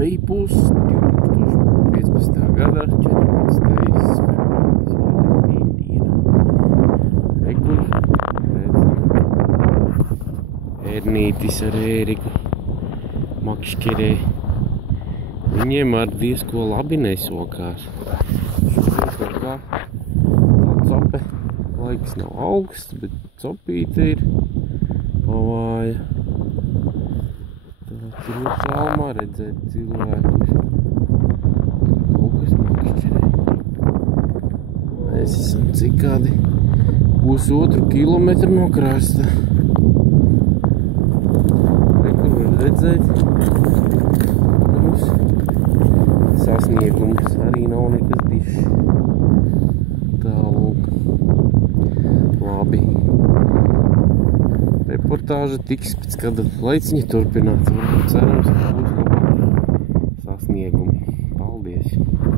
Beipus 2015. gada 14. februāris Valentīna diena. Rekur redzam Ernītis ar Ēriku makšķerē. Viņiem ar diezko labi nesokās. Šobrīd kā tā cope, laiks nav augsts, bet copīte ir pavāja. Tur ir salmā redzēt cilvēkus. Kaut kas makšķerē. Mēs esam cik kādi 1,5 kilometru no krasta. Rekur var redzēt. Mums sasniegums arī nav nekas dišs. Tālūk. Labi. Reportāža tiks pēc kāda laiciņa turpināts. Cerams, ka būs labāk sasniegumi. Paldies!